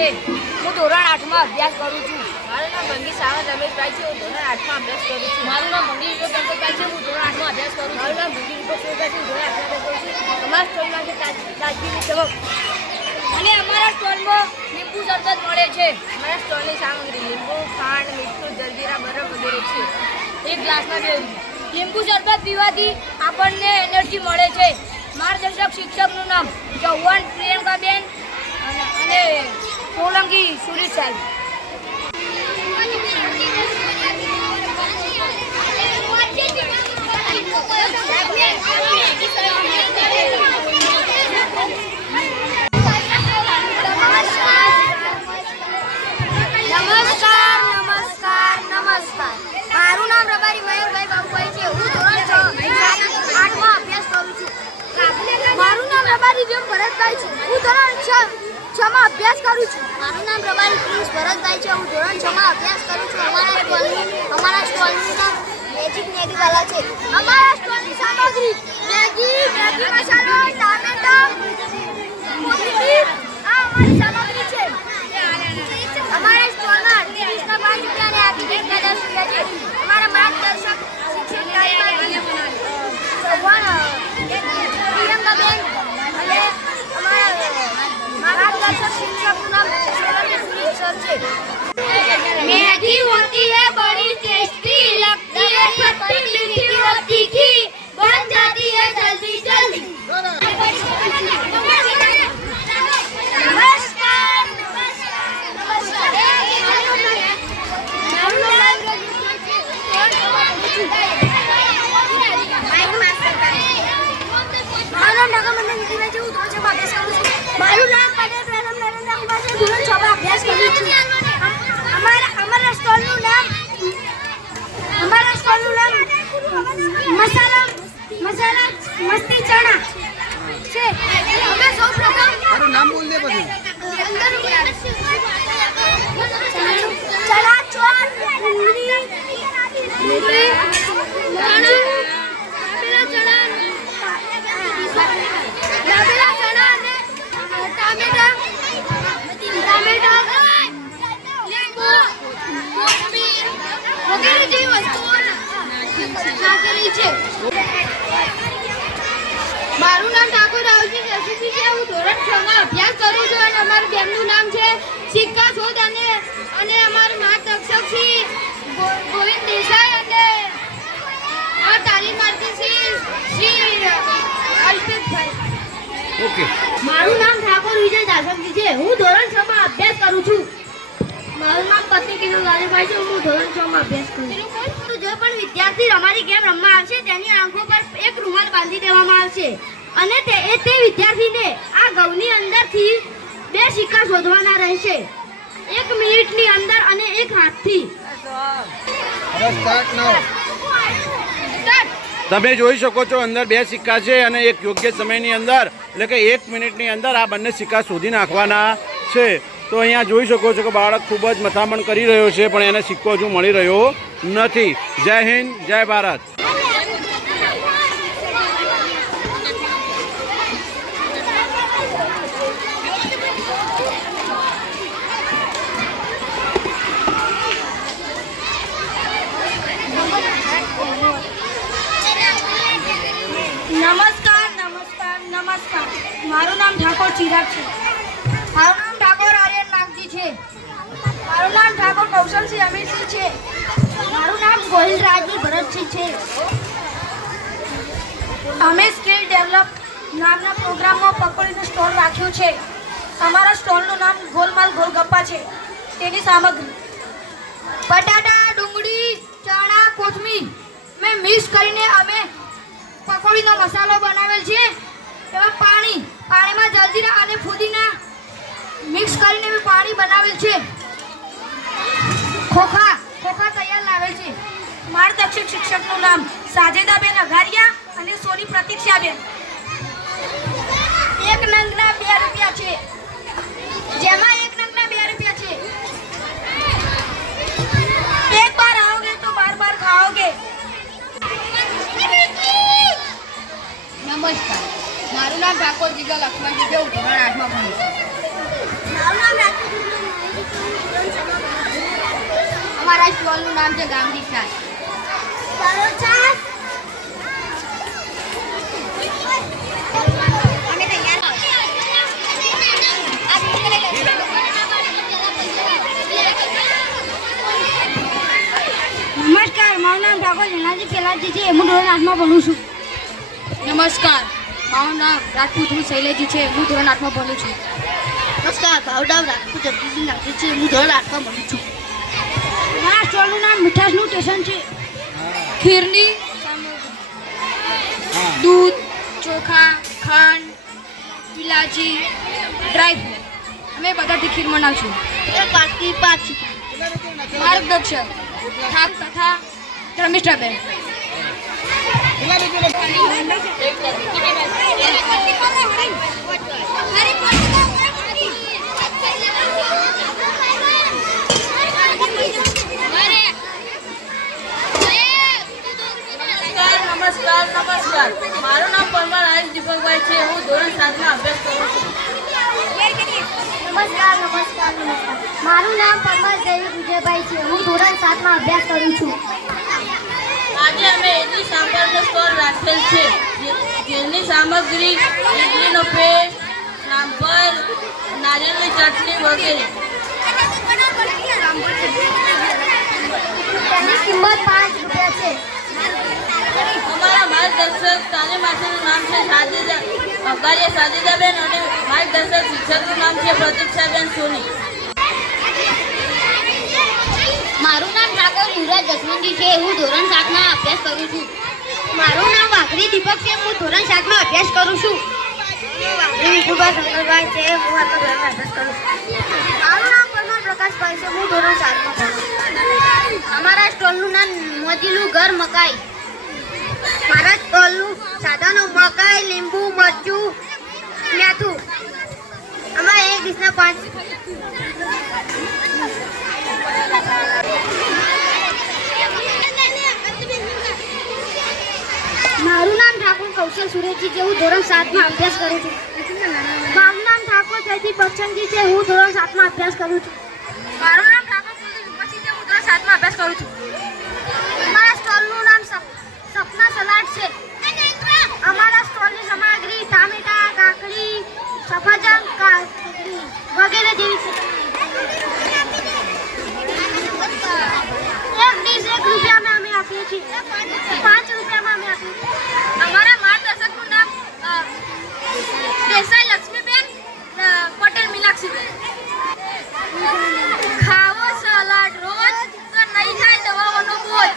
છે. હું ધોરણ 8માં અભ્યાસ કરું છું. મારું નામ ભંગી સાવંત રમેશભાઈ છે. હું ધોરણ 8માં અભ્યાસ કરું છું. મારું નામ ભંગી ગણપતભાઈ છે. હું ધોરણ 8માં અભ્યાસ કરું છું. મારું નામ ભંગી રૂપકભાઈ છે. હું ધોરણ 8માં અભ્યાસ કરું છું. અમારા સ્ટોલમાંથી તાજગીની ચમક અને અમારા સ્ટોલમાં લીંબુ શરબત મળે છે. અમારા સ્ટોલની સામગ્રી લીંબુ, ખાંડ, મીઠું, જલજીરા, બરફ વગેરે છે. એક ગ્લાસમાં બે લીંબુ શરબત પીવાથી આપણને એનર્જી મળે છે. માર્ગદર્શક શિક્ષકનું નામ ચૌહાણ પ્રિયંકાબેન અને સોલંકી સુરેશ સાહેબ. નમસ્કાર. મારું નામ રબારી મયુરભાઈ બાબુભાઈ છે. હું ધોરણ 8માં અભ્યાસ કરું છું. મારું નામ રબારી વેમ ભરતભાઈ છે. હું ધોરણ 6માં અભ્યાસ કરું છું. મારું નામ રબારી પ્રિન્સ ભરતભાઈ છે. હું ધોરણ 6માં અભ્યાસ કરું છું. અમારા સ્ટોલનું નામ મેજિક મેગીવાલા છે. અમારા સ્ટોલની સામગ્રી મેગી મસાલો, ટામેટા, કોથમીર આ અમારી સામગ્રી છે. અમારા સ્ટોલમાં 5 રૂપિયા અને ટિકિટના 10 રૂપિયા છે. અમારા માર્ગદર્શક શિક્ષક પ્રિયંકાબેન અને અમારા मार्गदर्शक शिक्षक नाम सर છે. मैगी होती है बड़ी टेस्टी, लगती है खट्टी मीठी और तीखी, बन जाती है जल्दी जल्दी. नमस्कार. મારું નામ પટેલ પ્રેરમ નરેન્દ્ર કુમાર છે. ધોરણ 6માં અભ્યાસ કરું છું. અમારા સ્ટોલનું નામ મસાલા મસ્તી ચણા છે. અમે સૌપ્રથમ મારું નામ બોલ દે પછી. ચણા ચોર ડુંગળી મેથી લાબેલા ચણા અને ટામેટા લીંબુ કોથમીર વગેરે જેવી વસ્તુઓ નાખેલી છે. મારું નામ ઠાકોર રાવજી જસુજી છે. હું ધોરણ 6માં અભ્યાસ કરું છું અને અમારું બેનનું નામ છે સિક્કા શોધ અને અમારું માર્ગદર્શક શ્રી ગોવિંદ દેસાઈ અને આ તાલીમાર્થી શ્રી અલ્પેશભાઈ. ઓકે. મારું નામ ઠાકોર વિજય દાસકજી છે. હું ધોરણ 6માં અભ્યાસ કરું છું. મારું નામ પત્ની કિશોર ગાંધીભાઈ છે. હું ધોરણ 6માં અભ્યાસ કરું છું. જો પણ વિદ્યાર્થી રમારી ગેમ રમવા આવશે તેની આંખો પર એક રૂમાલ બાંધી દેવામાં આવશે અને તે વિદ્યાર્થીને આ ઘઉંની અંદરથી 2 સિક્કા શોધવાના રહેશે. 1 મિનિટની અંદર અને 1 હાથથી. તમે જોઈ શકો છો અંદર 2 સિક્કા છે અને એક યોગ્ય સમયની અંદર એટલે કે 1 મિનિટની અંદર આ બંને સિક્કા શોધી નાખવાના છે. તો અહીંયા જોઈ શકો છો કે બાળક ખૂબ જ મથામણ કરી રહ્યો છે પણ એને સિક્કો હજુ મળી રહ્યો નથી. જય હિન્દ, જય ભારત. નમસ્કાર. મારું નામ ઠાકોર ચિરાગ છે. મારું નામ ઠાકોર આર્યન નાગજી છે. મારું નામ ઠાકોર કૌશલસિંહ અમીરસિંહ છે. મારું નામ ગોહિલ રાજવી ભરતસિંહ છે. અમે સ્કિલ ડેવલપ નામના પ્રોગ્રામમાં પકોડીનો સ્ટોલ રાખ્યો છે. અમારા સ્ટોલનું નામ ગોલમાલ ગોલગપ્પા છે. તેની સામગ્રી બટાટા, ડુંગળી, ચણા, કોથમીર મેં મિક્સ કરીને અમે પકોડીનો મસાલો બનાવેલ છે. એમાં પાણીમાં જલજીરા અને ફુદીના મિક્સ કરીને મેં પાણી બનાવેલ છે. ખોખા તૈયાર લાવેલ છે. માર્ગદર્શક શિક્ષકનું નામ સાજેદાબેન અઘારિયા અને સોની પ્રતીક્ષાબેન. 1 નંગના 2 રૂપિયા છે. જેમાં 1 નંગના 2 રૂપિયા છે. એક બાર आओगे तो बार खाओगे. નમસ્કાર. મારું નામ ઠાકોર જીગા લક્ષ્મણજી છે. હું ધોરણ 8માં ભણું છું. મારું નામ અમારા સ્ટોલનું નામ છે ગામડી છાશ. છાશ નમસ્કાર, મારું નામ ઠાકોર જનાજી પેલાજી છે. હું ધોરણ 8માં ભણું છું. નમસ્કાર, મારું નામ રાજપૂત શૈલેજી છે. હું ધોરણ 8માં ભણું છું. નમસ્કાર, મારું નામ રાજપૂત જગદીશસિંહ લાગી છે. હું ધોરણ 8માં ભણું છું. મારા સ્ટોલનું નામ મીઠાસનું સ્ટેશન છે. ખીરની દૂધ, ચોખા, ખાંડ, ઇલાયચી, ડ્રાયફ્રૂટ અમે બધાથી ખીર બનાવશું. પાકી પાછી માર્ગદર્શક ઠાક તથા ધર્મિષ્ઠાબેન. નમસ્કાર. મારું નામ પરમાર આયુષ દીપકભાઈ છે. હું ધોરણ 7માં અભ્યાસ કરું છું. નમસ્કાર. મારું નામ પરમાર જયવીર વિજયભાઈ છે. હું ધોરણ 7માં અભ્યાસ કરું છું. આજે અમે ઇડલી સાંભારનો સ્ટોલ રાખેલ છે. જેની સામગ્રી ઇડલીનો પેસ્ટ, સાંભાર, નારિયેળની ચટણી વગેરે. તેની કિંમત 5 રૂપિયા છે. અમારા માર્ગદર્શક તાલીમાર્થીનું નામ છે સાજિદાબેન અને માર્ગદર્શક શિક્ષકનું નામ છે પ્રતીક્ષાબેન સોની. મારું નામ ઠાકોર યુવરાજ જસવંતી છે. હું ધોરણ 7માં અભ્યાસ કરું છું. મારું નામ વાઘરી દીપક છે. હું ધોરણ 7માં અભ્યાસ કરું છું. વાઘરી વિઠુભાઈ શંકરભાઈ છે. હું હાલમાં ધોરણ અભ્યાસ કરું છું. મારું નામ પરમાર પ્રકાશભાઈ છે. હું ધોરણ 7માં ભણું છું. અમારા સ્ટોલનું નામ મોદીલું ઘર મકાઈ. મારા સ્ટોલનું સાધનો મકાઈ, લીંબુ, મરચું, મેથું. અમારા એક ડીશના 5. મારું નામ ઠાકોર કૌશલ સુરેશજી છે. હું ધોરણ 7માં અભ્યાસ કરું છું. મારું નામ ઠાકોર જયદીપ બચ્ચનજી છે. હું ધોરણ 7માં અભ્યાસ કરું છું. મારું નામ ઠાકોર કુલદીપ વિપતસિંહ છે. હું ધોરણ 7માં અભ્યાસ કરું છું. અમારા સ્ટોલનું નામ સપના સલાડ છે. અમારા સ્ટોલની સામગ્રી ટામેટા, કાકડી, સફરજન, વગેરે જેવી છે. એક ડીશ 1 રૂપિયામાં અમે આપીએ છીએ. 5 રૂપિયામાં અમે આપીએ છીએ. અમારા માર્ગદર્શકનું નામ દેસાઈ લક્ષ્મીબેન, પટેલ મીનાક્ષીબેન. ખાવો સલાડ રોજ તો નહીં થાય દવાઓનો બોજ.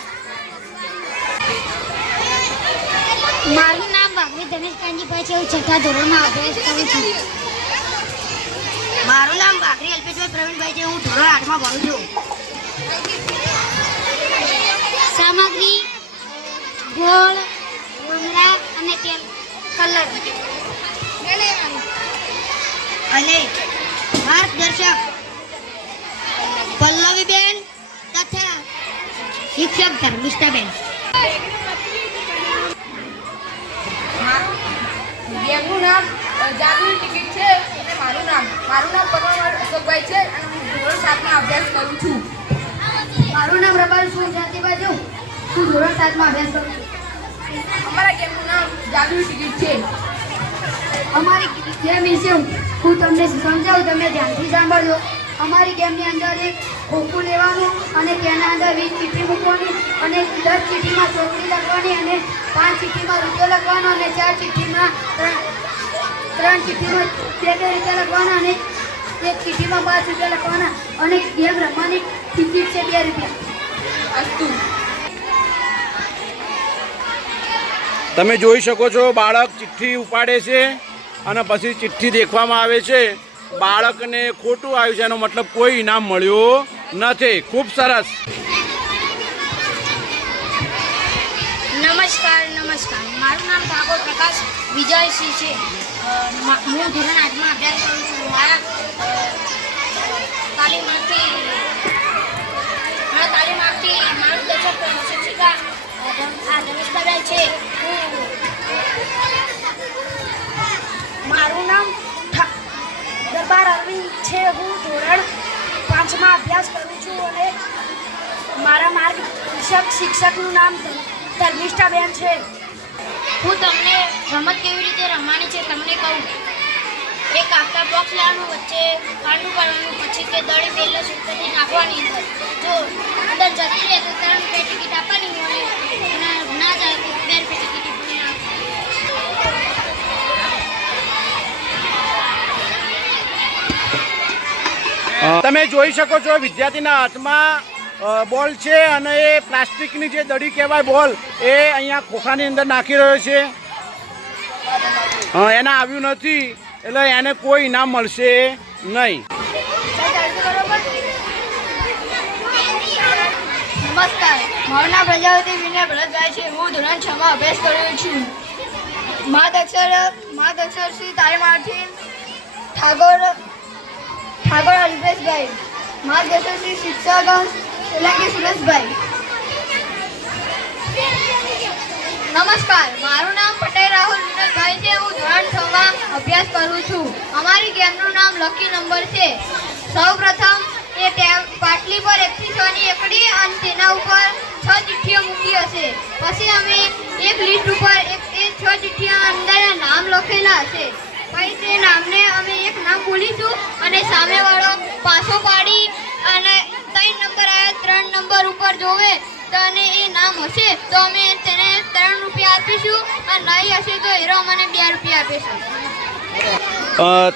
મારું નામ વાઘરી ધનેશ કાંજીભાઈ છે. હું 6થા ધોરણમાં અભ્યાસ કરું છું. મારું નામ વાઘરી અલ્પેશભાઈ પ્રવીણભાઈ છે. હું ધોરણ 8માં ભણું છું. સામગ્રી ગોળ, મમરા અને તેલ, કલર અને માર્ગદર્શક પલ્લવીબેન તથા શિક્ષક ધર્મિષ્ઠાબેન. બેનનું નામ જાગૃતિ ટિકિટ છે અને મારું નામ પરમાર અશોકભાઈ છે અને હું ધોરણ 7માં અભ્યાસ કરું છું. મારું નામ રબારી સુજાતીભાઈ છે. હું ધોરણ 7માં અભ્યાસ કરું છું. અમારા ગેમનું નામ જાગૃતિ ટિકિટ છે. અમારી ગેમ વિશે હું તમને સમજાવું, તમે ધ્યાનથી સાંભળજો. અમારી ગેમની અંદર એક ખોખું લેવાનું અને તેના અંદર 20 ચીઠી મૂકવાની અને 10 ચીઠીમાં ચોકડી લખવાની અને 5 ચીઠીમાં રૂપિયો લખવાનો અને 4 ચીઠીમાં 3 ચીઠીમાં 2 રૂપિયા લખવાના અને 1 ચીઠીમાં 5 રૂપિયા લખવાના અને ગેમ રમવાની ટિકિટ છે 2 રૂપિયા. અસ્તુ. તમે જોઈ શકો છો બાળક ચિઠ્ઠી ઉપાડે છે અને પછી ચિઠ્ઠી દેખવામાં આવે છે. બાળકને ખોટું આવ્યું છે, એનો મતલબ કોઈ ઇનામ મળ્યું નથી. ખૂબ સરસ. નમસ્કાર. મારું નામ ઠાકોર પ્રકાશ વિજયસિંહ છે. હું ધોરણ 8માં અભ્યાસ કરું છું. મારા તાલીમાર્થી માર્ગદર્શક શિક્ષિકા ધનેશભાઈ છે. મારું નામ દરબાર અરવિંદ છે. હું ધોરણ 5માં અભ્યાસ કરું છું અને શિક્ષકનું નામ ધર્મિષ્ઠાબેન છે. હું તમને રમત કેવી રીતે રમવાની છે તમને કહું. એક આખા બોક્સ લેવાનું, વચ્ચે કાંડું પાડવાનું, પછી કે દડી પહેલા સૂત્રથી નાખવાની અંદર. જો અંદર જતી રહે તો 3 રૂપિયા ટિકિટ આપવાની હોય, અને ના જાય તો 2 રૂપિયા ટિકિટ આપવાની. તમે જોઈ શકો છો વિદ્યાર્થીના હાથમાં બોલ છે અને એ પ્લાસ્ટિકની જે દડી કહેવાય બોલ એ અહીંયા ખોખાની અંદર નાખી રહ્યો છે. એને આવ્યું નથી એટલે એને કોઈ ઇનામ મળશે નહીં. નમસ્કાર, મારું નામ પ્રજાપતિ વિનય ભરતભાઈ છે. હું ધોરણ 6 માં અભ્યાસ કરું છું. માધક્ષર શ્રી તાલીમાર્થી ઠાકોર અલ્પેશભાઈ, માર્ગદર્શક શ્રી શિક્ષક સોલંકી સુરેશભાઈ. નમસ્કાર, મારું નામ પટેલ રાહુલ વિનોદભાઈ છે. હું ધોરણ 6 માં અભ્યાસ કરું છું. અમારી ગેમનું નામ લકી નંબર છે. સૌપ્રથમ એ પાટલી પર 1 થી 6 ની એકડી અને તેના ઉપર 6 ચિઠ્ઠીઓ મૂકી હશે. પછી અમે એક લિસ્ટ ઉપર એ 6 ચિઠ્ઠીઓ અંદર નામ લખેલા હશે. પછી તે નામને અમે એક નામ બોલીશું અને સામેવાળો પાછો પાડી અને 3 નંબર આવ્યા 3 નંબર ઉપર જોવે તો અને એ નામ હશે તો અમે તેને 3 રૂપિયા આપીશું અને નહીં હશે તો હીરો મને 2 રૂપિયા આપીશું.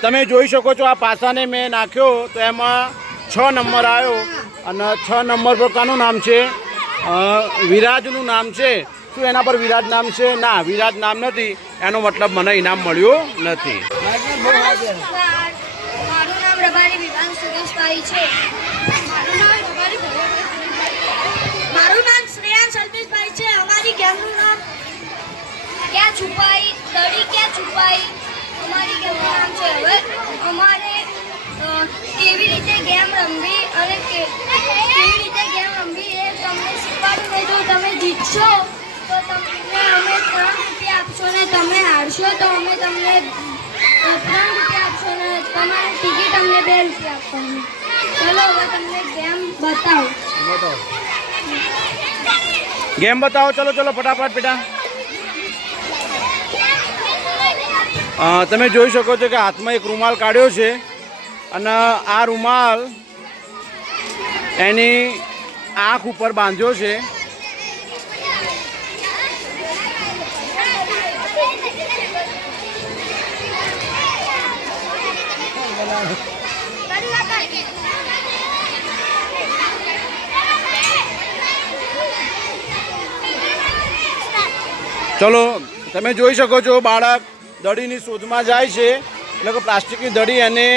તમે જોઈ શકો છો આ પાસાને મેં નાખ્યો તો એમાં 6 નંબર આવ્યો અને 6 નંબર પર કાનું નામ છે? વિરાજનું નામ છે. શું એના પર વિરાજ નામ છે? ના, વિરાજ નામ નથી. એનો મતલબ મને ઇનામ મળ્યું નથી. મારું નામ રબારી વિભાન સુરેશભાઈ છે. મારું નામ શ્રેયાંશ અલ્પેશભાઈ છે. અમારી ગેમનું નામ ક્યાં છુપાઈ દડી ક્યાં છુપાઈ અમારી ગેમનું નામ છે. હવે અમારે કેવી રીતે ગેમ રમવી અને કેવી રીતે ગેમ રમવી એ તમને શીખવાડું. જો તમે જીતશો તો તમને અમે 3 રૂપિયા આપશો ને તમે હારશો તો અમે તમને 3 રૂપિયા આપશો ને તમારી ટિકિટ અમને 2 રૂપિયા આપવાની. ચલો હવે તમને ગેમ બતાવો. ગેમ બતાવો. ચલો ચલો ફટાફટ બેટા. તમે જોઈ શકો છો કે હાથમાં એક રૂમાલ કાઢ્યો છે અને આ રૂમાલ એની આંખ ઉપર બાંધ્યો છે. ચલો તમે જોઈ શકો છો બાળક દડીની શોધમાં જાય છે. એટલે કે પ્લાસ્ટિકની દડી એને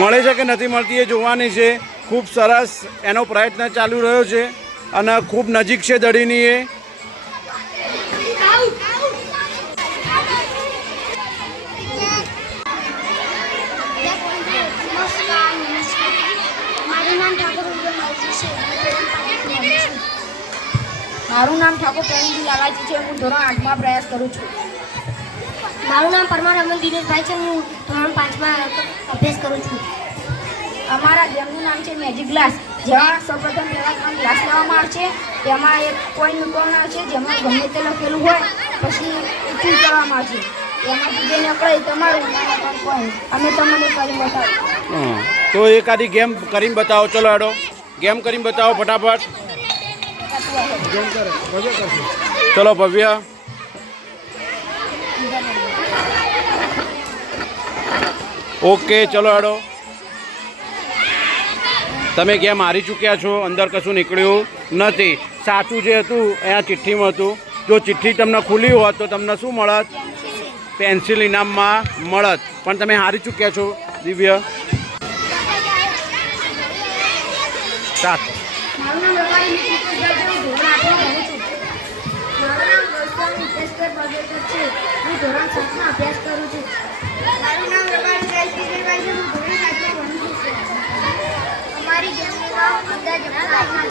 મળે છે કે નથી મળતી એ જોવાની છે. ખૂબ સરસ એનો પ્રયત્ન ચાલુ રહ્યો છે અને ખૂબ નજીક છે દડીની એ. મારું નામ ઠાકોર પ્રેમજી લાલાજી છે. હું ધોરણ 8 માં પ્રયાસ કરું છું. મારું નામ પરમાર અમન દિનેશભાઈ છે. હું ધોરણ 5 માં અભ્યાસ કરું છું. અમારા ગેમનું નામ છે મેજિક ગ્લાસ. જેમાં સૌપ્રથમ પહેલા 3 ગ્લાસ લેવામાં આવે છે. તેમાં એક કોઈન મૂકવામાં આવે છે જેમાં ગમે તે લખેલું હોય પછી ચૂઝ કરવામાં આવે છે. એમાંથી જે નીકળે તમારું કોઈન અમે તમને કરી બતાવીએ. તો એકાદી ગેમ કરીને બતાવો. ચલો હેડો ગેમ કરીને બતાવો ફટાફટ. ચલો ભવ્ય. ઓકે ચલો હેડો. તમે ગેમ હારી ચૂક્યા છો. અંદર કશું નીકળ્યું નથી. સાચું જે હતું અહીંયા ચિઠ્ઠીમાં હતું. જો ચિઠ્ઠી તમને ખુલી હોત તો તમને શું મળત? પેન્સિલ ઇનામમાં મળત. પણ તમે હારી ચૂક્યા છો. દિવ્ય સાત. મારું નામ રબારી વિનોદભાઈ છે. હું ધોરણ 8 માં ભણું છું. મારું નામ રોશન વિદ્યાસ્કર ભગત છે. હું ધોરણ 7 માં અભ્યાસ કરું છું. મારું નામ રબારી જયશ્રીભાઈ છે. હું ધોરણ 7 માં ભણું છું. અમારી ગેમનું નામ અંદાજ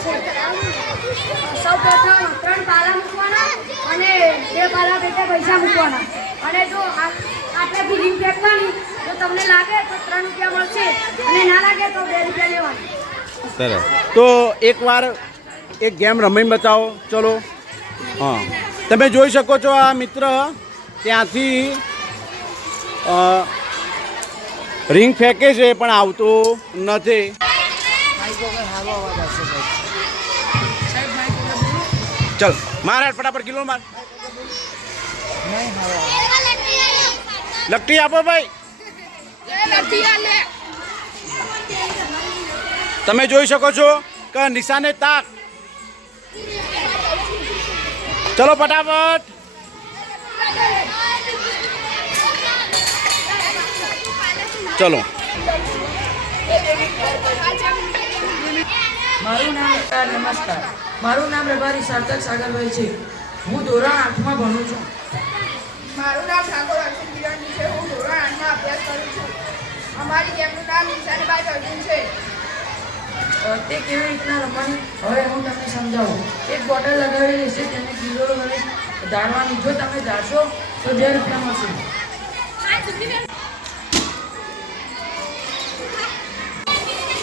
છે. સૌપ્રથમ 3 પાલા મૂકવાના અને 2 પાલા પેટે પૈસા મૂકવાના અને જો આટલાથી રીંગ ફેંકવાની તો તમને લાગે તો 3 રૂપિયા મળશે અને ના લાગે તો 2 રૂપિયા લેવાના. સરસ. તો એકવાર એક ગેમ રમીને બતાવો. ચલો. હા, તમે જોઈ શકો છો આ મિત્ર ત્યાંથી રિંગ ફેંકે છે પણ આવતું નથી. ચલ માર ફટાફટ કિલો માર. લપટી આપો ભાઈ. તમે જોઈ શકો છો કે નિશાને તાક. ચલો ફટાફટ. ચલો. નમસ્કાર, મારું નામ રબારી સાર્થક સાગરભાઈ છે. હું ધોરણ 8માં ભણું છું. મારું નામ ઠાકોર અર્જુન કિરણજી છે. હું ધોરણ 8માં અભ્યાસ કરું છું. અમારી ગેમનું નામ નિશાનેબાઈ અર્જુન છે. તે કેવી રીતના રમવાની હવે હું તમને સમજાવું. એક બોટલ લગાવેલી હશે, તેને કિલો વડે ધારવાની. જો તમે ધારશો તો 2 રૂપિયા મળશે.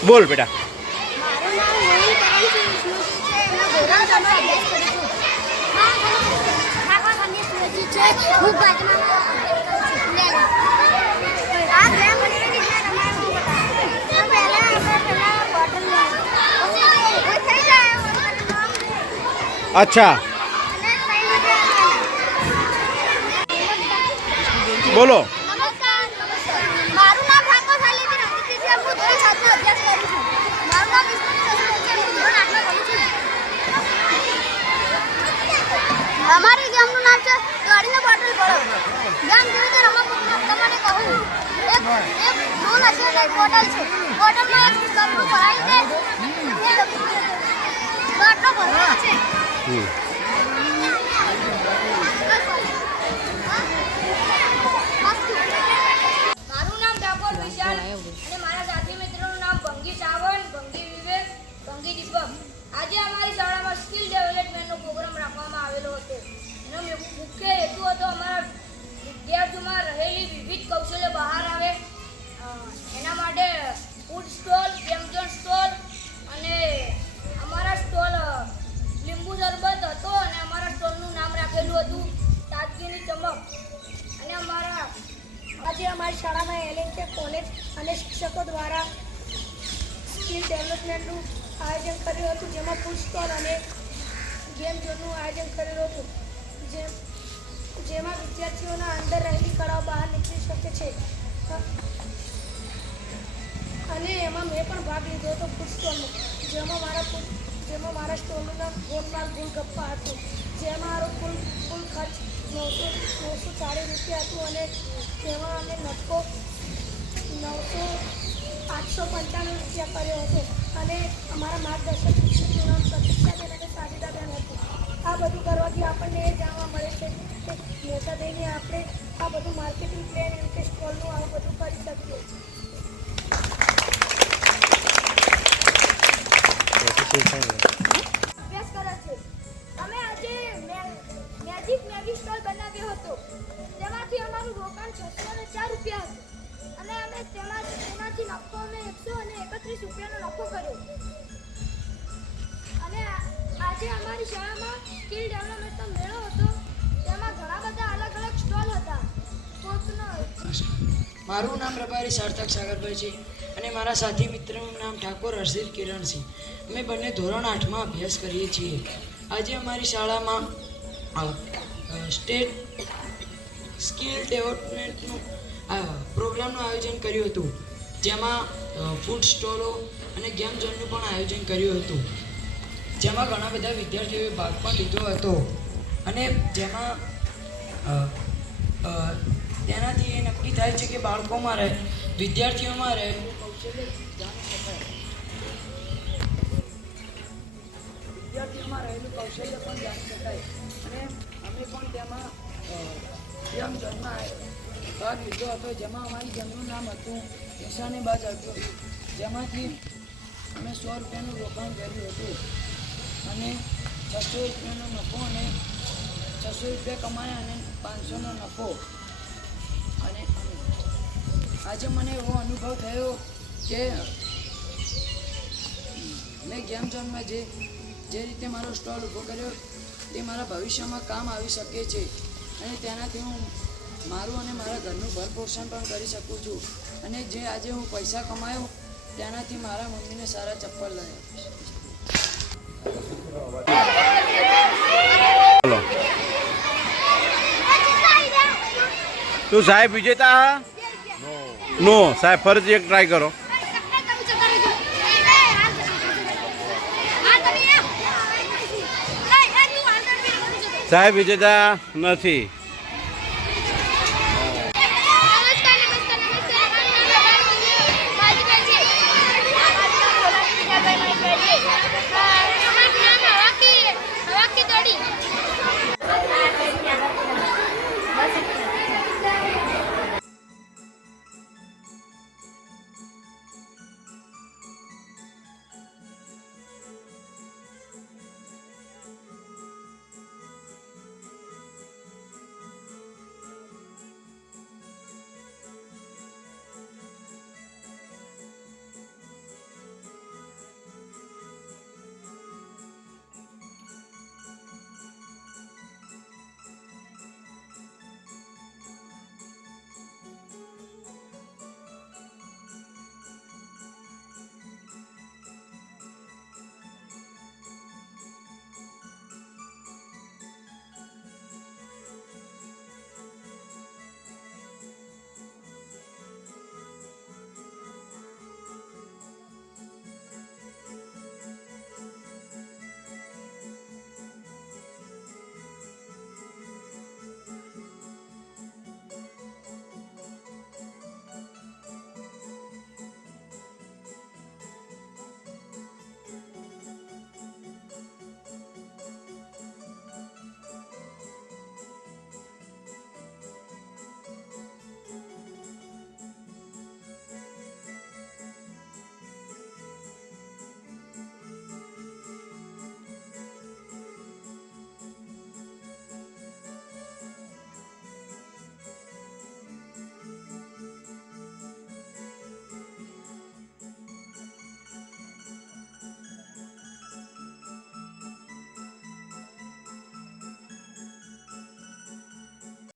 બોલ બેટા. મારું નામ મોહિલ કરણસિંહ વિષ્ણુજી છે. હું ધોરણ 6માં અભ્યાસ કરું છું. ઠાકોર સંદેશ સુરજી છે. હું 5માં અભ્યાસ કરું છું. આ ગેમ કેવી રીતના રમવાનું બતાવો. તો પહેલા બોટલ લેવાની. થઈ જાય અચ્છા, અને બોલો. નમસ્કાર. મારું નામ ઠાકોર શાલિની રંજીત છે. હું ધોરણ 7માં અભ્યાસ કરું છું. મારું નામ વિષ્ણુજી રસોઈ છે. હું ધોરણ 8માં ભણું છું. અમારી ગેમનું નામ છે ગાડીનો બોટલ ભરો. ગેમ કેવી રીતે રમવા તમને કહું. એક ડોલ હશે ને એક બોટલ છે. બોટલમાં એક કપડું ભરાય છે. બોટલો ભરવાનો છે. મારું નામ ઠાકોર વિશાલ અને મારા સાથી મિત્રોનું નામ ભંગી સાવન, ભંગી વિવેક, ભંગી દીપક. આજે અમારી શાળામાં સ્કિલ ડેવલપમેન્ટનો પ્રોગ્રામ રાખવામાં આવેલો હતો. એનો મુખ્ય હેતુ હતો અમારા વિદ્યાર્થીઓમાં રહેલી વિવિધ કૌશલ્ય બહાર આવે. એના માટે food stall, game zone stall અને અમારા સ્ટોલ લીંબુ શરબત હતો અને અમારા સ્ટોલનું નામ રાખેલું હતું તાજગીની ચમક. અને આજે અમારી શાળામાં એલએનકે કોલેજ અને શિક્ષકો દ્વારા સ્કિલ ડેવલપમેન્ટનું આયોજન કર્યું હતું, જેમાં ફૂડ સ્ટોલ અને ગેમ ઝોનનું આયોજન કરેલું હતું, જેમાં વિદ્યાર્થીઓના અંદર રહેલી કળાઓ બહાર નીકળી શકે છે. અને એમાં મેં પણ ભાગ લીધો હતો ફૂડ સ્ટોલમાં, જેમાં મારા સ્ટોલનું નામ ગોલમાલ ગોલગપ્પા હતું. જેમાં મારો કુલ ખર્ચ 940 રૂપિયા હતું અને તેમાં અમે નફો 895 રૂપિયા કર્યો હતો. અને અમારા માર્ગદર્શક શિક્ષકનું નામ પ્રતિક્ષાબેન અને સાજિદાબેન હતું. આ બધું કરવાથી આપણને એ જાણવા મળે છે કે મોટા થઈને આપણે આ બધું માર્કેટિંગ પ્લાન એમ કે સ્ટોલનું આવું બધું કરી શકીએ છીએ. અભ્યાસ કરે છે. અમે આજે મેજિક મેગી સ્ટોલ બનાવ્યો હતો. તેમાંથી અમારું રોકાણ 604 રૂપિયા હતું અને અમે તેમાંથી નફો અમે 131 રૂપિયાનો નફો કર્યો. અને આજે અમારી શાળામાં સ્કિલ ડેવલપમેન્ટનો મેળો હતો. તેમાં ઘણા બધા અલગ અલગ સ્ટોલ હતા. મારું નામ રબારી સાર્થક સાગરભાઈ છે અને મારા સાથી મિત્રનું નામ ઠાકોર હર્ષિત કિરણસિંહ. અમે બંને ધોરણ 8માં અભ્યાસ કરીએ છીએ. આજે અમારી શાળામાં સ્ટેટ સ્કિલ ડેવલપમેન્ટનું પ્રોગ્રામનું આયોજન કર્યું હતું, જેમાં ફૂડ સ્ટોલો અને ગેમ ઝોનનું પણ આયોજન કર્યું હતું, જેમાં ઘણા બધા વિદ્યાર્થીઓએ ભાગ પણ લીધો હતો. અને જેમાં તેનાથી એ નક્કી થાય છે કે બાળકોમાં વિદ્યાર્થીઓમાં રહેલું કૌશલ્ય જાણી શકાય. વિદ્યાર્થીઓમાં રહેલું કૌશલ્ય પણ જાણી શકાય. અને અમે પણ તેમાં ગેમ ઝોનમાં ભાગ લીધો હતો, જેમાં અમારી ગેમનું નામ હતું નિશાનેબાજ અર્જુન, જેમાંથી અમે 100 રૂપિયાનું રોકાણ કર્યું હતું અને 600 રૂપિયાનો નફો અને 600 રૂપિયા કમાયા અને 500નો નફો. અને આજે મને એવો અનુભવ થયો કે મેં ગેમ ઝોનમાં જે જે રીતે મારો સ્ટોલ ઊભો કર્યો તે મારા ભવિષ્યમાં કામ આવી શકે છે અને તેનાથી હું મારું અને મારા ઘરનું ભરપોષણ પણ કરી શકું છું અને જે આજે હું પૈસા કમાયો તેનાથી મારા મમ્મીને સારા ચપ્પલ લઈ આપીશ. બોલો તું સાહેબ વિજેતા નો સાહેબ ફરીથી એક ટ્રાય કરો. સાહેબ વિજેતા નથી.